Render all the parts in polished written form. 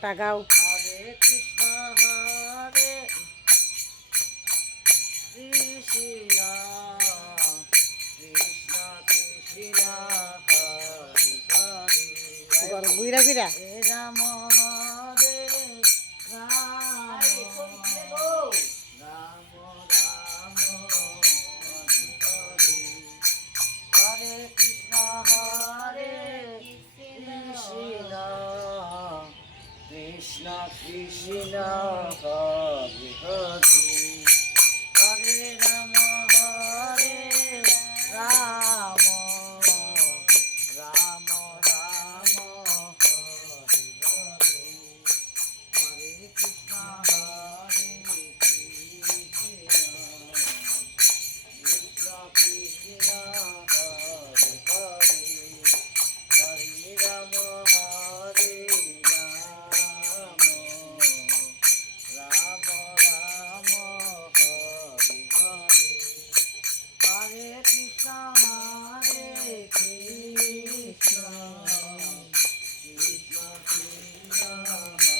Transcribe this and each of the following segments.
টাকাও হরে কৃষ্ণ কৃষ্ণ কৃষ্ণ কৃষ্ণ হরে হরে গুইরা গুইরা রাম হরে রাম রাম রাম হরে কৃষ্ণ কৃষ্ণ কৃষ্ণ হরে হরে হরে রাম রাম রাম রাম হরে হরে হরে কৃষ্ণ কৃষ্ণ কৃষ্ণ হরে হরে হরে রাম হরে রাম রাম রাম হরে হরে হরে কৃষ্ণ কৃষ্ণ কৃষ্ণ কৃষ্ণ হরে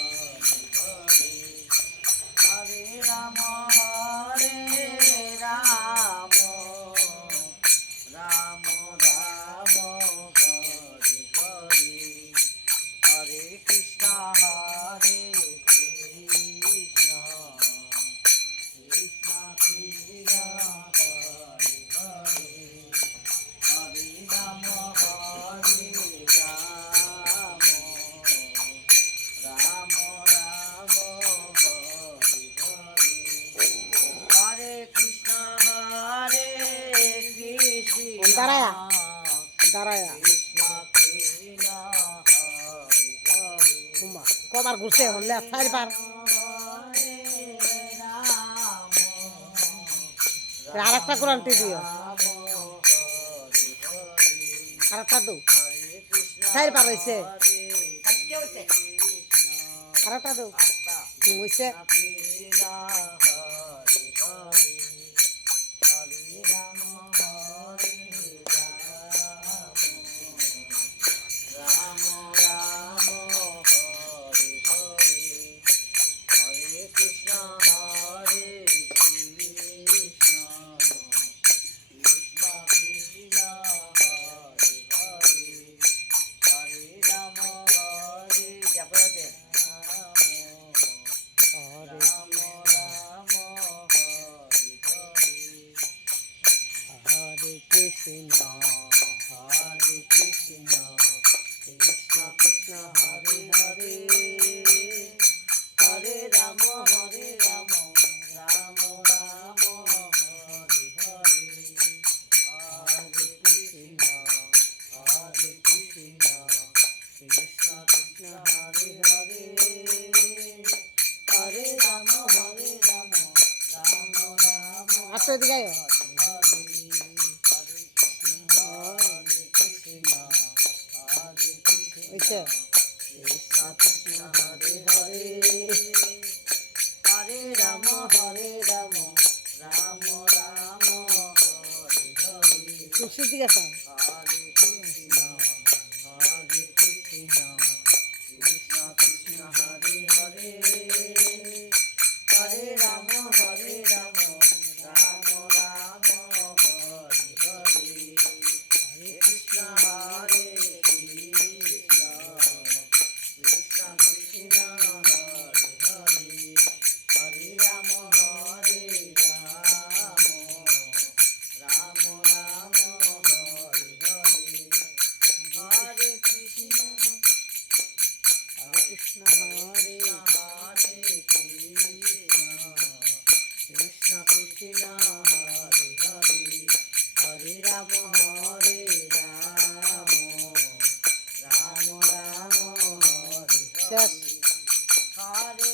হরে রাম রাম রাম রাম হরে হরে হরে কৃষ্ণ কৃষ্ণ কৃষ্ণ কৃষ্ণ হরে হরে হরে রাম রাম রাম হরে হরে হরে কৃষ্ণ দাঁড়ায়া দাঁড়ায়া কৃষ্ণ কৃষ্ণ হরে হরে কবার ঘুরছে হলে চারবার হরে রাম আর একটা কোরআন দিও আর একটা দৌ হরে কৃষ্ণ চারবার হয়েছে হরে আর একটা দৌ হয়েছে কৃষ্ণ হরে হরে হরে রাম রাম রাম হরে হরে হরে কৃষ্ণ কৃষ্ণ কৃষ্ণ কৃষ্ণ হরে হরে হরে রাম জপদে হরে রাম রাম হরে হরে হরে কৃষ্ণ হরে কৃষ্ণ কৃষ্ণ কৃষ্ণ হরে হরে হরে রাম রাম রাম হরে হরে হরে কৃষ্ণ কৃষ্ণ কৃষ্ণ হরে হরে হরে রাম রাম রাম আসো এদিকে আয়। হয়েছে কৃষ্ণ কৃষ্ণ হরে হরে হরে রাম রাম রাম রাম হরে হরে তুলসীর দিকে আসাও হরে কৃষ্ণ কৃষ্ণ কৃষ্ণ হরে হরে হরে রাম রাম রাম রাম হরে হরে হরে কৃষ্ণ হরে কৃষ্ণ কৃষ্ণ কৃষ্ণ হরে হরে হরে রাম রাম রাম রাম হরে হরে হরে কৃষ্ণ কৃষ্ণ হরে হরে কৃষ্ণ কৃষ্ণ হরে হরে হরে রাম রাম রাম রাম হরে শেষ হরে